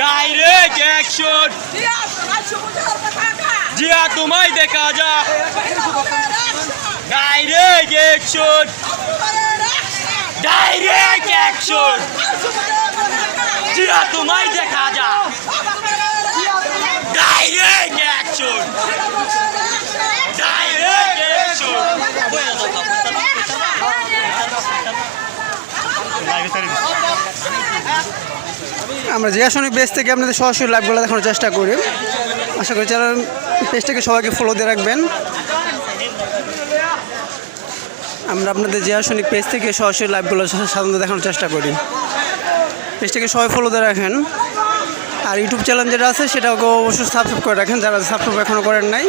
Direct action. Zia তোমায় দেখা যা। Direct action. Direct action. Zia তোমায় দেখা যা। Direct action. Direct action. আমরা জিয়া সনিক পেজ থেকে আপনাদের সরাসরি লাইভগুলো দেখানোর চেষ্টা করি। আশা করি চ্যানেল পেজটাকে সবাইকে ফলো দিয়ে রাখবেন। আমরা আপনাদের জিয়া সনিক পেজ থেকে সরাসরি লাইভগুলো সাধারণত দেখানোর চেষ্টা করি। পেজটাকে সবাই ফলো দিয়ে রাখেন। আর ইউটিউব চ্যানেল যেটা আছে সেটাকে অবশ্যই সাবস্ক্রাইব করে রাখেন যারা সাবস্ক্রাইব এখনও করেন নাই।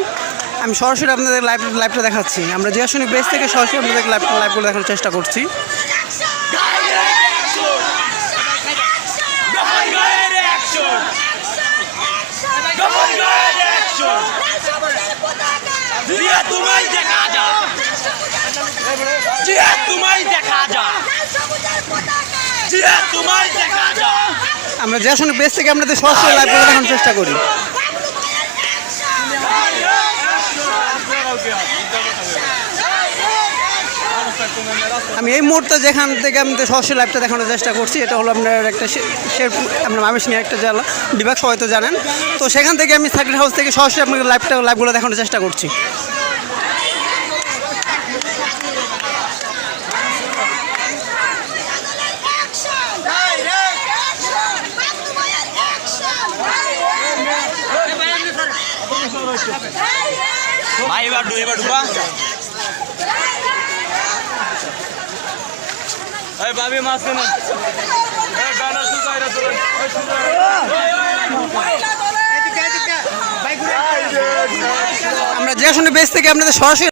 আমি সরাসরি আপনাদের লাইভটা দেখাচ্ছি। আমরা জিয়া সনিক পেজ থেকে সরাসরি আপনাদের লাইভগুলো দেখানোর চেষ্টা করছি। জিয়া তোমায় দেখা যা। জিয়া তোমায় দেখা যা। জিয়া তোমায় দেখা যা। আমরা জিয়া সনিক পেজ থেকে আপনাদের সরাসরি লাইভগুলো দেখানোর চেষ্টা করি। আমি এই মুহূর্তে যেখান থেকে আপনাদের সরাসরি লাইভটা দেখানোর চেষ্টা করছি এটা হলো আপনার একটা আপনার ময়মনসিংহের একটা জেলা বিভাগ, সবাই তো জানেন। তো সেখান থেকে আমি সার্কিট হাউস থেকে সরাসরি আপনাদের লাইভগুলো দেখানোর চেষ্টা করছি। ভাই এবার ঢুকা। এই ভাবি মাছ কেন? এই গানা সুতাইরা চলে। আমরা জিয়া সনিক পেজ থেকে আপনাদের সরাসরি